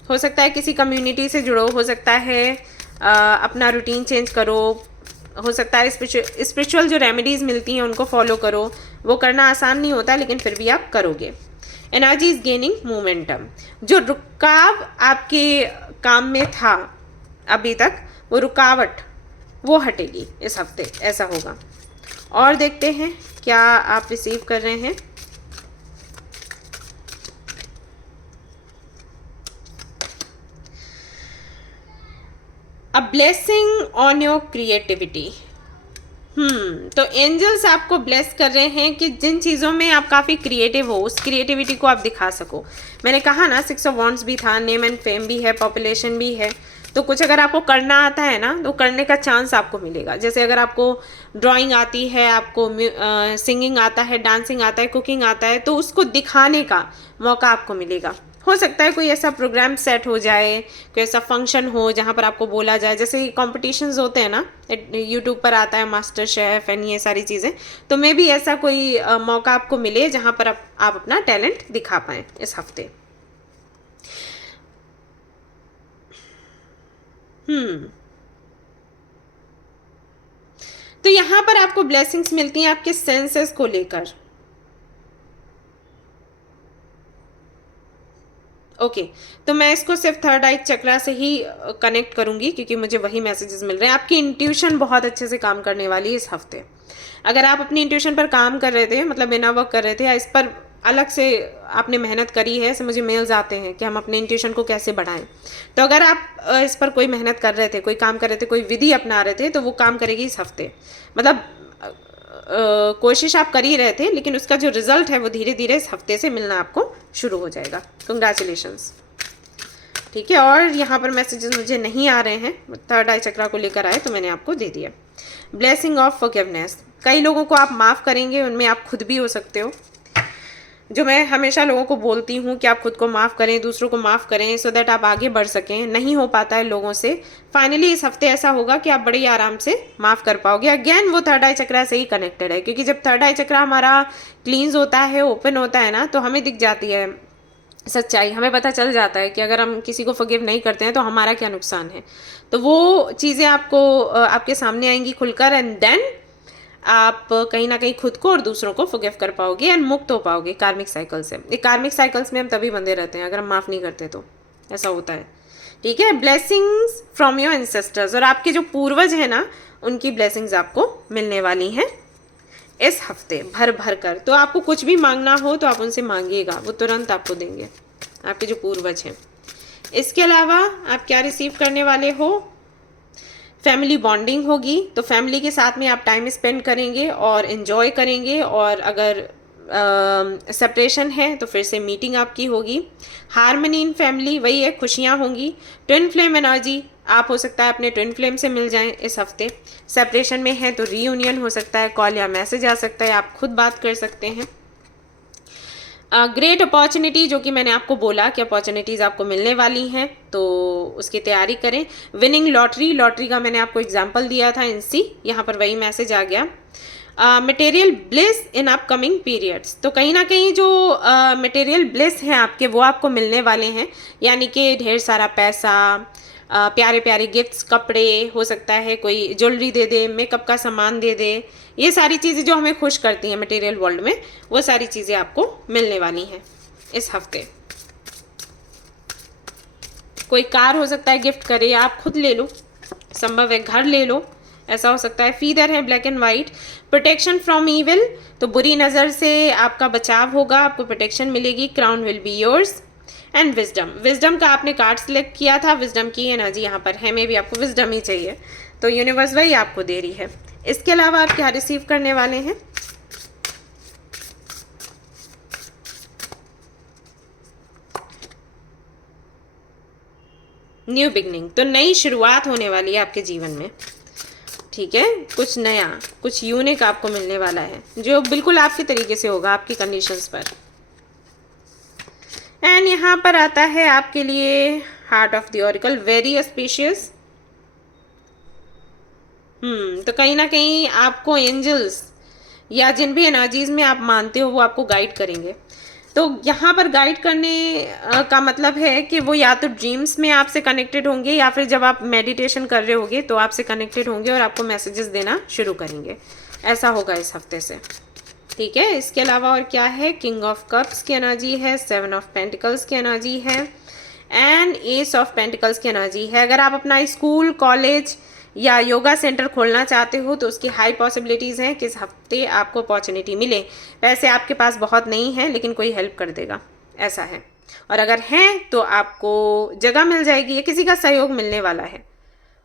हो सकता है किसी कम्युनिटी से जुड़ो, हो सकता है अपना रूटीन चेंज करो, हो सकता है स्पिरिचुअल जो रेमेडीज़ मिलती हैं उनको फॉलो करो। वो करना आसान नहीं होता लेकिन फिर भी आप करोगे। एनर्जी इज गेनिंग मोमेंटम, जो रुकाव आपके काम में था अभी तक, वो रुकावट वो हटेगी इस हफ्ते, ऐसा होगा। और देखते हैं क्या आप रिसीव कर रहे हैं। A blessing on your creativity. तो एंजल्स आपको ब्लेस कर रहे हैं कि जिन चीज़ों में आप काफ़ी क्रिएटिव हो, उस क्रिएटिविटी को आप दिखा सको। मैंने कहा ना 6 ऑफ वॉन्ड्स भी था, नेम एंड फेम भी है, पॉपुलेशन भी है। तो कुछ अगर आपको करना आता है ना, तो करने का चांस आपको मिलेगा। जैसे अगर आपको ड्राइंग आती है, आपको सिंगिंग आता है, डांसिंग आता है, कुकिंग आता है, तो उसको दिखाने का मौका आपको मिलेगा। हो सकता है कोई ऐसा प्रोग्राम सेट हो जाए, कोई ऐसा फंक्शन हो जहाँ पर आपको बोला जाए, जैसे कॉम्पिटिशन्स होते हैं ना, यूट्यूब पर आता है मास्टर शेफ एंड ये सारी चीज़ें। तो मे भी ऐसा कोई मौका आपको मिले जहाँ पर आप अपना टैलेंट दिखा पाएँ इस हफ्ते। तो यहाँ पर आपको ब्लेसिंग्स मिलती हैं आपके सेंसेस को लेकर। ओके, तो मैं इसको सिर्फ थर्ड आई चक्रा से ही कनेक्ट करूंगी क्योंकि मुझे वही मैसेजेस मिल रहे हैं। आपकी इंट्यूशन बहुत अच्छे से काम करने वाली है इस हफ्ते। अगर आप अपनी इंट्यूशन पर काम कर रहे थे, मतलब बिना वर्क कर रहे थे, या इस पर अलग से आपने मेहनत करी है, ऐसे मुझे मेल्स आते हैं कि हम अपने इंट्यूशन को कैसे बढ़ाएं। तो अगर आप इस पर कोई मेहनत कर रहे थे, कोई काम कर रहे थे, कोई विधि अपना रहे थे, तो वो काम करेगी इस हफ्ते। मतलब कोशिश आप कर ही रहे थे, लेकिन उसका जो रिजल्ट है वो धीरे धीरे इस हफ्ते से मिलना आपको शुरू हो जाएगा। कंग्रेचुलेशंस, ठीक है। और यहाँ पर मैसेजेस मुझे नहीं आ रहे हैं, थर्ड आई चक्रा को लेकर आए तो मैंने आपको दे दिया। ब्लेसिंग ऑफ फॉरगिवनेस, कई लोगों को आप माफ़ करेंगे, उनमें आप खुद भी हो सकते हो। जो मैं हमेशा लोगों को बोलती हूँ कि आप खुद को माफ़ करें, दूसरों को माफ़ करें, सो दैट आप आगे बढ़ सकें। नहीं हो पाता है लोगों से। फाइनली इस हफ्ते ऐसा होगा कि आप बड़े आराम से माफ़ कर पाओगे। अगेन वो थर्ड आई चक्रा से ही कनेक्टेड है, क्योंकि जब थर्ड आई चक्रा हमारा क्लींस होता है, ओपन होता है ना, तो हमें दिख जाती है सच्चाई। हमें पता चल जाता है कि अगर हम किसी को फॉरगिव नहीं करते हैं तो हमारा क्या नुकसान है। तो वो चीज़ें आपको आपके सामने आएंगी खुलकर, एंड देन आप कहीं ना कहीं खुद को और दूसरों को फॉरगिव कर पाओगे एंड मुक्त हो पाओगे कार्मिक साइकिल से। ये कार्मिक साइकिल्स में हम तभी बंधे रहते हैं अगर हम माफ़ नहीं करते, तो ऐसा होता है, ठीक है। ब्लेसिंग्स फ्रॉम योर एंसेस्टर्स, और आपके जो पूर्वज हैं ना, उनकी ब्लेसिंग्स आपको मिलने वाली हैं इस हफ्ते भर भर कर। तो आपको कुछ भी मांगना हो तो आप उनसे मांगिएगा, वो तुरंत आपको देंगे, आपके जो पूर्वज हैं। इसके अलावा आप क्या रिसीव करने वाले हो। फैमिली बॉन्डिंग होगी, तो फैमिली के साथ में आप टाइम स्पेंड करेंगे और इन्जॉय करेंगे। और अगर सेपरेशन है तो फिर से मीटिंग आपकी होगी। हारमनी इन फैमिली वही है, खुशियाँ होंगी। ट्विन फ्लेम एनर्जी, आप हो सकता है अपने ट्विन फ्लेम से मिल जाएं इस हफ्ते। सेपरेशन में है तो रीयूनियन हो सकता है, कॉल या मैसेज आ सकता है, आप खुद बात कर सकते हैं। ग्रेट अपॉर्चुनिटी, जो कि मैंने आपको बोला कि अपॉर्चुनिटीज़ आपको मिलने वाली हैं, तो उसकी तैयारी करें। विनिंग लॉटरी, लॉटरी का मैंने आपको एग्जांपल दिया था इनसी, यहाँ पर वही मैसेज आ गया। Material bliss in upcoming periods, तो कहीं ना कहीं जो मटेरियल ब्लिस हैं आपके वो आपको मिलने वाले हैं, यानी कि ढेर सारा पैसा, प्यारे प्यारे गिफ्ट्स, कपड़े, हो सकता है कोई ज्वेलरी दे दे, मेकअप का सामान दे दे, ये सारी चीज़ें जो हमें खुश करती हैं मटेरियल वर्ल्ड में, वो सारी चीज़ें आपको मिलने वाली हैं इस हफ्ते। कोई कार हो सकता है गिफ्ट करे, आप खुद ले लो, संभव है घर ले लो, ऐसा हो सकता है। फीदर है black and white. Protection from evil, तो बुरी नज़र से आपका बचाव होगा, आपको प्रोटेक्शन मिलेगी। Crown will be yours. And wisdom, wisdom का आपने कार्ड सिलेक्ट किया था, विजडम की एनर्जी यहाँ पर है, मे भी आपको विजडम ही चाहिए, तो यूनिवर्स वही आपको दे रही है। इसके अलावा आप क्या रिसीव करने वाले हैं? न्यू बिगनिंग, तो नई शुरुआत होने वाली है आपके जीवन में, ठीक है। कुछ नया, कुछ यूनिक आपको मिलने वाला है, जो बिल्कुल आपके तरीके से होगा, आपकी कंडीशंस पर। एंड यहाँ पर आता है आपके लिए heart of the oracle, very auspicious. तो कहीं ना कहीं आपको एंजल्स या जिन भी एनर्जीज में आप मानते हो वो आपको गाइड करेंगे। तो यहाँ पर गाइड करने का मतलब है कि वो या तो ड्रीम्स में आपसे कनेक्टेड होंगे, या फिर जब आप मेडिटेशन कर रहे होंगे तो आपसे कनेक्टेड होंगे और आपको मैसेजेस देना शुरू करेंगे। ऐसा होगा इस हफ्ते से, ठीक है। इसके अलावा और क्या है? किंग ऑफ कप्स की एनर्जी है, 7 ऑफ पेंटिकल्स की एनर्जी है, एंड एस ऑफ पेंटिकल्स की एनर्जी है। अगर आप अपना स्कूल, कॉलेज या योगा सेंटर खोलना चाहते हो तो उसकी हाई पॉसिबिलिटीज़ हैं कि इस हफ्ते आपको अपॉर्चुनिटी मिले। पैसे आपके पास बहुत नहीं हैं, लेकिन कोई हेल्प कर देगा, ऐसा है। और अगर हैं तो आपको जगह मिल जाएगी या किसी का सहयोग मिलने वाला है।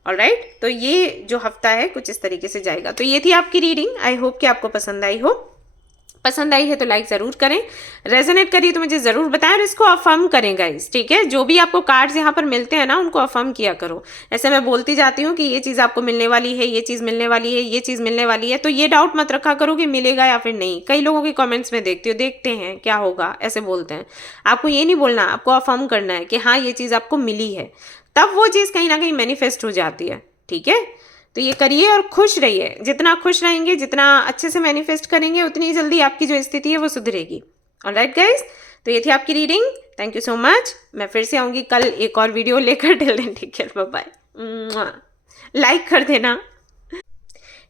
ऑलराइट, तो ये जो हफ्ता है कुछ इस तरीके से जाएगा। तो ये थी आपकी रीडिंग, आई होप कि आपको पसंद आई हो। पसंद आई है तो लाइक ज़रूर करें, रेजोनेट करिए तो मुझे ज़रूर बताएं, और इसको अफर्म करें गाइस, ठीक है। जो भी आपको कार्ड्स यहाँ पर मिलते हैं ना, उनको अफर्म किया करो। ऐसे मैं बोलती जाती हूँ कि ये चीज़ आपको मिलने वाली है, ये चीज़ मिलने वाली है, ये चीज़ मिलने वाली है, तो ये डाउट मत रखा करो कि मिलेगा या फिर नहीं। कई लोगों के कमेंट्स में देखते हैं क्या होगा, ऐसे बोलते हैं। आपको ये नहीं बोलना, आपको अफर्म करना है कि हाँ ये चीज़ आपको मिली है, तब वो चीज़ कहीं ना कहीं मैनिफेस्ट हो जाती है, ठीक है। तो ये करिए और खुश रहिए। जितना खुश रहेंगे, जितना अच्छे से मैनिफेस्ट करेंगे, उतनी जल्दी आपकी जो स्थिति है वो सुधरेगी। ऑलराइट गाइज, तो ये थी आपकी reading. Thank you so much. मैं फिर से आऊँगी कल एक और वीडियो लेकर। Till then take care, bye bye. Like कर देना।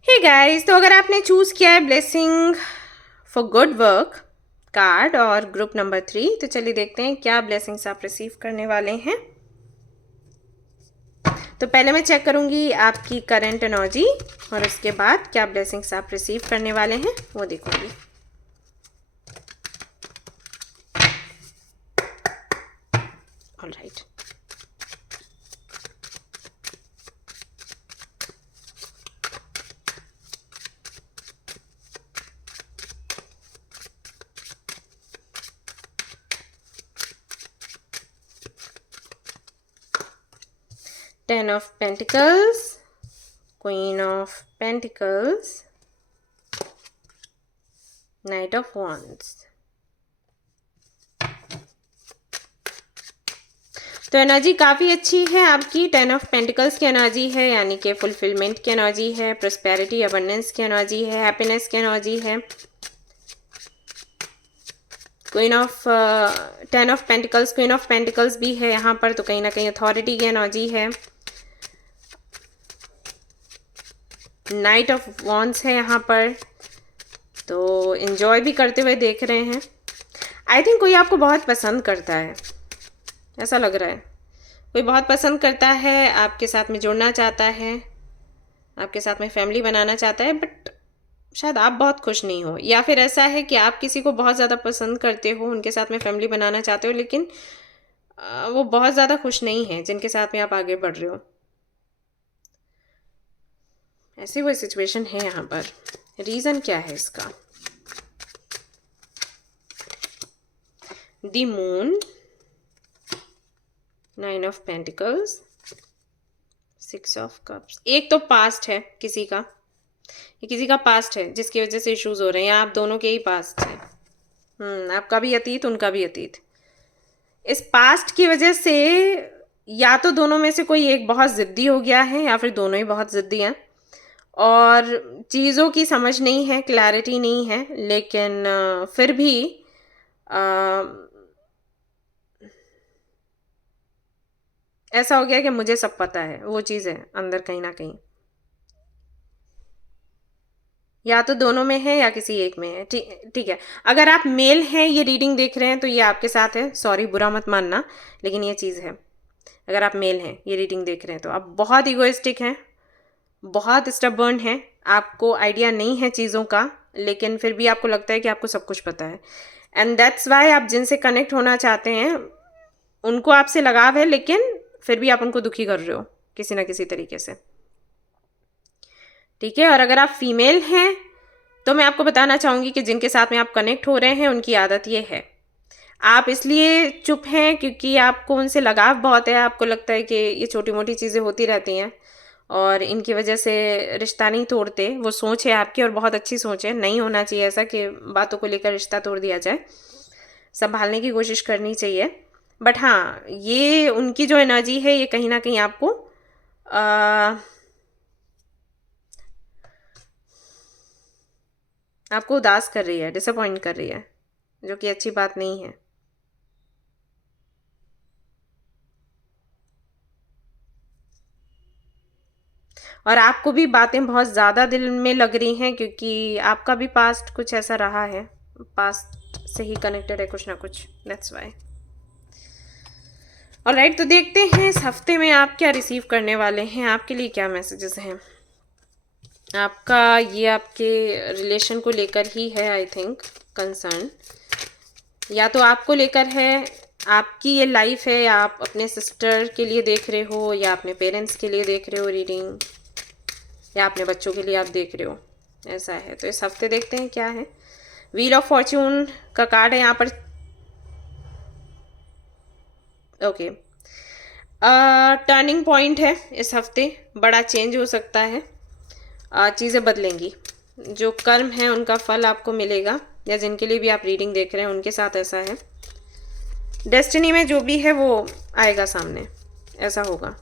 हे गाइज, तो अगर आपने चूज़ किया है blessing for good work card और ग्रुप नंबर 3, तो चलिए देखते हैं क्या ब्लेसिंग्स आप रिसीव करने वाले हैं। तो पहले मैं चेक करूंगी आपकी करंट एनर्जी, और उसके बाद क्या ब्लेसिंग्स आप रिसीव करने वाले हैं वो देखूंगी। Alright, Ten of Pentacles, Queen of Pentacles, Knight of Wands। तो एनर्जी काफ़ी अच्छी है आपकी। 10 ऑफ पेंटिकल्स की एनर्जी है, यानी कि फुलफिलमेंट की एनर्जी है, प्रॉस्पेरिटी, अबंडेंस की एनर्जी है, हैप्पीनेस की एनर्जी है। Queen of 10 of pentacles, queen of pentacles भी है यहाँ पर, तो कहीं ना कहीं अथॉरिटी की एनर्जी है। नाइट ऑफ वॉन्ड्स है यहाँ पर, तो एंजॉय भी करते हुए देख रहे हैं। आई थिंक कोई आपको बहुत पसंद करता है, ऐसा लग रहा है। कोई बहुत पसंद करता है, आपके साथ में जुड़ना चाहता है, आपके साथ में फैमिली बनाना चाहता है, बट शायद आप बहुत खुश नहीं हो। या फिर ऐसा है कि आप किसी को बहुत ज़्यादा पसंद करते हो, उनके साथ में फैमिली बनाना चाहते हो, लेकिन वो बहुत ज़्यादा खुश नहीं है जिनके साथ में आप आगे बढ़ रहे हो। ऐसी कोई सिचुएशन है यहाँ पर, रीज़न क्या है इसका? The moon, 9 of pentacles, 6 of cups. एक तो पास्ट है किसी का, ये किसी का पास्ट है जिसकी वजह से इश्यूज हो रहे हैं, आप दोनों के ही पास्ट है। आपका भी अतीत, उनका भी अतीत। इस पास्ट की वजह से या तो दोनों में से कोई एक बहुत ज़िद्दी हो गया है या फिर दोनों ही बहुत ज़िद्दी हैं और चीज़ों की समझ नहीं है, क्लैरिटी नहीं है, लेकिन फिर भी ऐसा हो गया कि मुझे सब पता है, वो चीज़ है अंदर कहीं ना कहीं। या तो दोनों में है या किसी एक में है। ठीक है, अगर आप मेल हैं, ये रीडिंग देख रहे हैं, तो ये आपके साथ है। सॉरी, बुरा मत मानना, लेकिन ये चीज़ है। अगर आप मेल हैं, ये रीडिंग देख रहे हैं, तो आप बहुत इगोइस्टिक हैं, बहुत स्टबर्न हैं, आपको आइडिया नहीं है चीज़ों का, लेकिन फिर भी आपको लगता है कि आपको सब कुछ पता है। एंड दैट्स वाई आप जिनसे कनेक्ट होना चाहते हैं उनको आपसे लगाव है, लेकिन फिर भी आप उनको दुखी कर रहे हो किसी ना किसी तरीके से। ठीक है, और अगर आप फीमेल हैं तो मैं आपको बताना चाहूँगी कि जिनके साथ में आप कनेक्ट हो रहे हैं उनकी आदत ये है, आप इसलिए चुप हैं क्योंकि आपको उनसे लगाव बहुत है। आपको लगता है कि ये छोटी मोटी चीज़ें होती रहती हैं और इनकी वजह से रिश्ता नहीं तोड़ते। वो सोच है आपकी और बहुत अच्छी सोच है, नहीं होना चाहिए ऐसा कि बातों को लेकर रिश्ता तोड़ दिया जाए, संभालने की कोशिश करनी चाहिए। बट हाँ, ये उनकी जो एनर्जी है ये कहीं ना कहीं आपको आपको उदास कर रही है, डिसअपॉइंट कर रही है, जो कि अच्छी बात नहीं है। और आपको भी बातें बहुत ज़्यादा दिल में लग रही हैं क्योंकि आपका भी पास्ट कुछ ऐसा रहा है, पास्ट से ही कनेक्टेड है कुछ ना कुछ, दैट्स वाई। ऑलराइट, तो देखते हैं इस हफ्ते में आप क्या रिसीव करने वाले हैं, आपके लिए क्या मैसेजेस हैं। आपका ये आपके रिलेशन को लेकर ही है, आई थिंक कंसर्न, या तो आपको लेकर है, आपकी ये लाइफ है, या आप अपने सिस्टर के लिए देख रहे हो, या अपने पेरेंट्स के लिए देख रहे हो रीडिंग, या अपने बच्चों के लिए आप देख रहे हो, ऐसा है। तो इस हफ्ते देखते हैं क्या है। व्हील ऑफ फॉर्च्यून का कार्ड है यहाँ पर। ओके, टर्निंग पॉइंट है इस हफ्ते, बड़ा चेंज हो सकता है, चीज़ें बदलेंगी, जो कर्म है उनका फल आपको मिलेगा, या जिनके लिए भी आप रीडिंग देख रहे हैं उनके साथ ऐसा है। डेस्टिनी में जो भी है वो आएगा सामने, ऐसा होगा।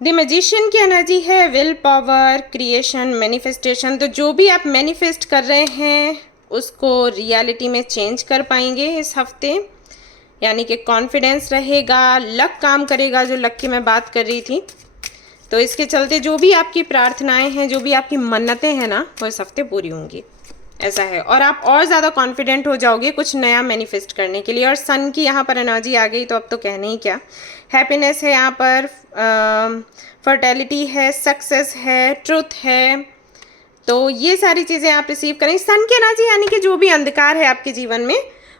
द मैजिशियन की एनर्जी है, विल पावर, क्रिएशन, मैनिफेस्टेशन। तो जो भी आप मैनिफेस्ट कर रहे हैं उसको रियलिटी में चेंज कर पाएंगे इस हफ्ते, यानी कि कॉन्फिडेंस रहेगा, लक काम करेगा, जो लक की मैं बात कर रही थी। तो इसके चलते जो भी आपकी प्रार्थनाएं हैं, जो भी आपकी मन्नतें हैं ना, वो इस हफ्ते पूरी होंगी, ऐसा है। और आप और ज़्यादा कॉन्फिडेंट हो जाओगे कुछ नया मैनिफेस्ट करने के लिए। और सन की यहाँ पर एनर्जी आ गई तो अब तो कहने ही क्या। हैप्पीनेस है यहाँ पर, फर्टिलिटी है, सक्सेस है, ट्रुथ है, तो ये सारी चीज़ें आप रिसीव करें। सन की एनर्जी यानी कि जो भी अंधकार है आपके जीवन में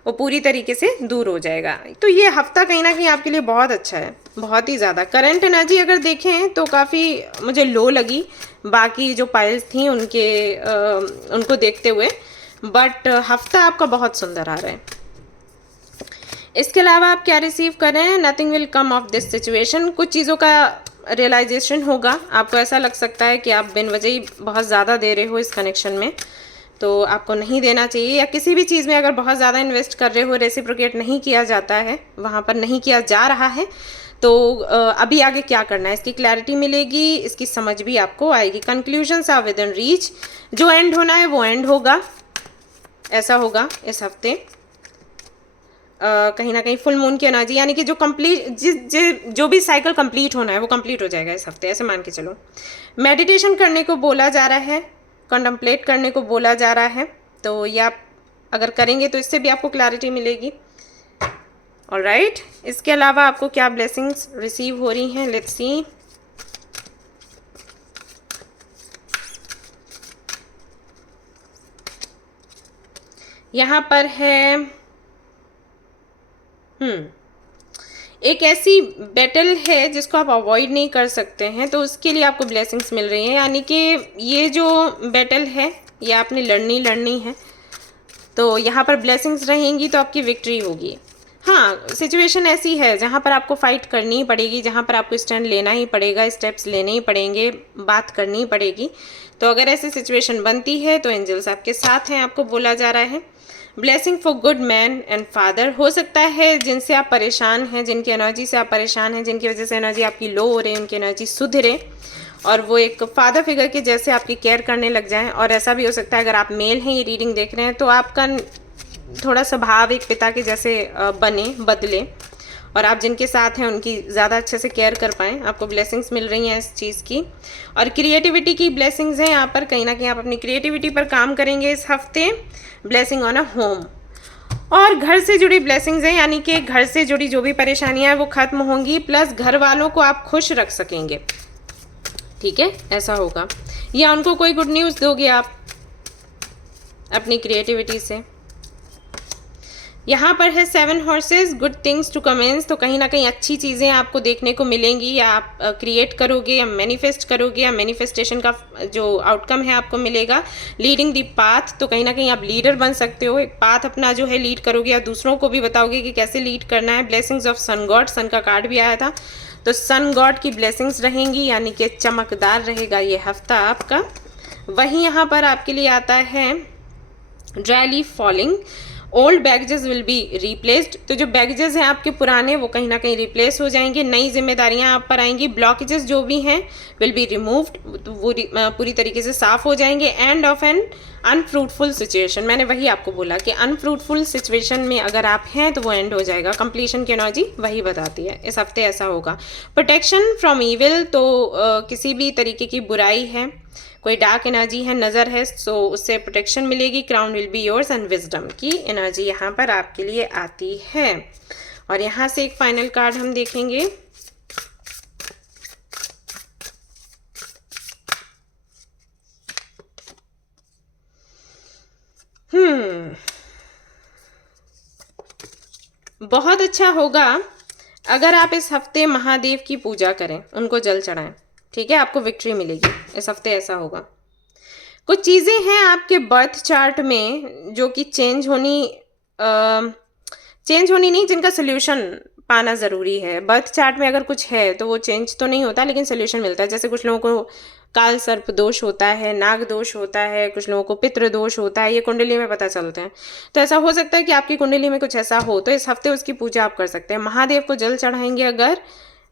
वो पूरी तरीके से दूर हो जाएगा। तो ये हफ्ता कहीं ना कहीं आपके लिए बहुत अच्छा है, बहुत ही ज़्यादा। करंट एनर्जी अगर देखें तो काफ़ी मुझे लो लगी बाकी जो पाइल्स थी उनको देखते हुए, बट हफ्ता आपका बहुत सुंदर आ रहा है। इसके अलावा आप क्या रिसीव कर रहे हैं, nothing will come of this situation. कुछ चीज़ों का रियलाइजेशन होगा, आपको ऐसा लग सकता है कि आप बिन वजह ही बहुत ज़्यादा दे रहे हो इस कनेक्शन में, तो आपको नहीं देना चाहिए। या किसी भी चीज़ में अगर बहुत ज़्यादा इन्वेस्ट कर रहे हो, रेसिप्रोकेट नहीं किया जाता है, वहाँ पर नहीं किया जा रहा है, तो अभी आगे क्या करना है इसकी क्लैरिटी मिलेगी, इसकी समझ भी आपको आएगी। Conclusions are within reach, जो एंड होना है वो एंड होगा, ऐसा होगा इस हफ्ते। कहीं ना कहीं फुल मून की एनर्जी, यानी कि जो कंप्लीट जो भी साइकिल कंप्लीट होना है वो कंप्लीट हो जाएगा इस हफ्ते, ऐसे मान के चलो। मेडिटेशन करने को बोला जा रहा है, कंटम्पलेट करने को बोला जा रहा है, तो ये आप अगर करेंगे तो इससे भी आपको क्लैरिटी मिलेगी। ऑलराइट, इसके अलावा आपको क्या ब्लेसिंग्स रिसीव हो रही हैं, लेट्स सी। यहाँ पर है एक ऐसी बैटल है जिसको आप अवॉइड नहीं कर सकते हैं, तो उसके लिए आपको ब्लेसिंग्स मिल रही हैं, यानी कि ये जो बैटल है ये आपने लड़नी है, तो यहाँ पर ब्लेसिंग्स रहेंगी तो आपकी विक्ट्री होगी। हाँ, सिचुएशन ऐसी है जहाँ पर आपको फाइट करनी ही पड़ेगी, जहाँ पर आपको स्टैंड लेना ही पड़ेगा, स्टेप्स लेने ही पड़ेंगे, बात करनी ही पड़ेगी। तो अगर ऐसी सिचुएशन बनती है तो एंजल्स आपके साथ हैं, आपको बोला जा रहा है। Blessing for good man and father, हो सकता है जिनसे आप परेशान हैं, जिनकी एनर्जी से आप परेशान हैं, जिनकी वजह से एनर्जी आपकी लो हो रही है, उनकी एनर्जी सुधरे और वो एक फादर फिगर के जैसे आपकी केयर करने लग जाएं। और ऐसा भी हो सकता है अगर आप मेल हैं, ये रीडिंग देख रहे हैं, तो आपका थोड़ा स्वभाव एक पिता के जैसे बदले और आप जिनके साथ हैं उनकी ज़्यादा अच्छे से केयर कर पाएँ। आपको ब्लेसिंग्स मिल रही हैं इस चीज़ की, और क्रिएटिविटी की ब्लेसिंग्स हैं यहाँ पर। कहीं ना कहीं आप अपनी क्रिएटिविटी पर काम करेंगे इस हफ्ते। ब्लेसिंग ऑन अ होम, और घर से जुड़ी ब्लेसिंग्स हैं, यानी कि घर से जुड़ी जो भी परेशानियां हैं वो ख़त्म होंगी, प्लस घर वालों को आप खुश रख सकेंगे। ठीक है, ऐसा होगा, या उनको कोई गुड न्यूज़ दोगे आप अपनी क्रिएटिविटी से। यहाँ पर है 7 horses, good things to commence, तो कहीं ना कहीं अच्छी चीज़ें आपको देखने को मिलेंगी, या आप क्रिएट करोगे या मैनिफेस्ट करोगे, या मैनिफेस्टेशन का जो आउटकम है आपको मिलेगा। लीडिंग द पाथ, तो कहीं ना कहीं आप लीडर बन सकते हो, एक पाथ अपना जो है लीड करोगे, या दूसरों को भी बताओगे कि कैसे लीड करना है। ब्लेसिंग्स ऑफ सन गॉड, सन का कार्ड भी आया था, तो सन गॉड की ब्लेसिंग्स रहेंगी, यानी कि चमकदार रहेगा ये हफ्ता आपका। वहीं यहाँ पर आपके लिए आता है dry leaf falling, old baggages will be replaced, तो जो बैगेजेस हैं आपके पुराने वो कहीं ना कहीं रिप्लेस हो जाएंगे, नई जिम्मेदारियां आप पर आएंगी। ब्लॉकेजेस जो भी हैं विल बी रिमूव्ड, वो पूरी तरीके से साफ हो जाएंगे। End of an unfruitful situation, मैंने वही आपको बोला कि अनफ्रूटफुल सिचुएशन में अगर आप हैं तो वो एंड हो जाएगा। कंप्लीशन की एनर्जी वही बताती है, इस हफ्ते ऐसा होगा। प्रोटेक्शन फ्रॉम ईविल, तो किसी भी तरीके की बुराई है, कोई डार्क एनर्जी है, नज़र है, सो उससे प्रोटेक्शन मिलेगी। Crown will be yours and wisdom की एनर्जी यहाँ पर आपके लिए आती है। और यहाँ से एक फाइनल कार्ड हम देखेंगे। बहुत अच्छा होगा अगर आप इस हफ्ते महादेव की पूजा करें, उनको जल चढ़ाएं। ठीक है, आपको विक्ट्री मिलेगी इस हफ्ते, ऐसा होगा। कुछ चीज़ें हैं आपके बर्थ चार्ट में जो कि चेंज होनी नहीं, जिनका सोल्यूशन पाना ज़रूरी है। बर्थ चार्ट में अगर कुछ है तो वो चेंज तो नहीं होता, लेकिन सोल्यूशन मिलता है। जैसे कुछ लोगों को काल सर्प दोष होता है, नाग दोष होता है, कुछ लोगों को पितृ दोष होता है, ये कुंडली में पता चलते हैं। तो ऐसा हो सकता है कि आपकी कुंडली में कुछ ऐसा हो, तो इस हफ्ते उसकी पूजा आप कर सकते हैं। महादेव को जल चढ़ाएंगे अगर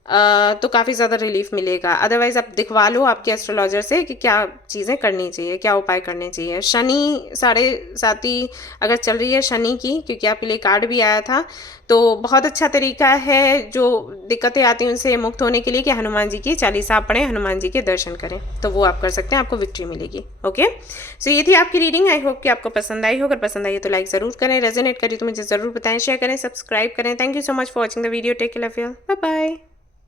तो काफ़ी ज़्यादा रिलीफ मिलेगा। अदरवाइज़ आप दिखवा लो आपके एस्ट्रोलॉजर से कि क्या चीज़ें करनी चाहिए, क्या उपाय करने चाहिए। शनि 7.5 अगर चल रही है शनि की, क्योंकि आपके लिए कार्ड भी आया था, तो बहुत अच्छा तरीका है जो दिक्कतें आती हैं उनसे मुक्त होने के लिए कि हनुमान जी की चालीसा पढ़ें, हनुमान जी के दर्शन करें, तो वो आप कर सकते हैं, आपको विक्ट्री मिलेगी। ओके, सो ये थी आपकी रीडिंग। आई होप कि आपको पसंद आई हो। अगर पसंद आई तो लाइक ज़रूर करें, रेजोनेट करी तो मुझे ज़रूर बताएं, शेयर करें, सब्सक्राइब करें। Thank you so much for watching the video. Take care, love you, bye bye.